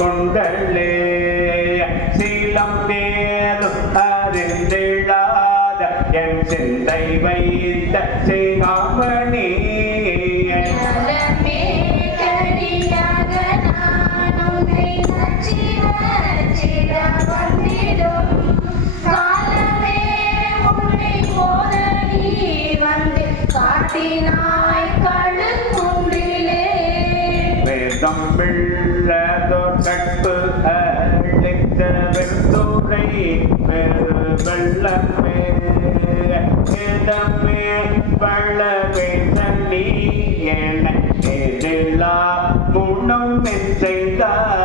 கொண்டலே சீலம் மேலும் அறிந்திடாத என் சிந்தை வைத்த சிகாமணி கற்பு அழைத்த வெண்துறை வெள்ளமே இடமே பள்ளமே தண்ணி என எதிலா முன்னம் செய்தார்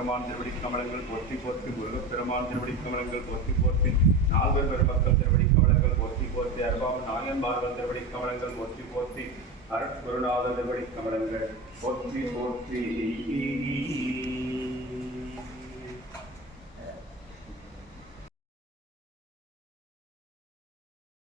பெருமான் திருவடி கமலங்கள் போற்றி போற்றி முருகப் பெருமான் திருவடி கமலங்கள் போற்றி போற்றி நால்வர் பெருமக்கள் திருவடி கமலங்கள் போற்றி போற்றி அருபாபு நாயன்மார்கள் திருவடி கமலங்கள் போற்றி போற்றி அருட்குருநாதர் திருவடி கமலங்கள் போற்றி போற்றி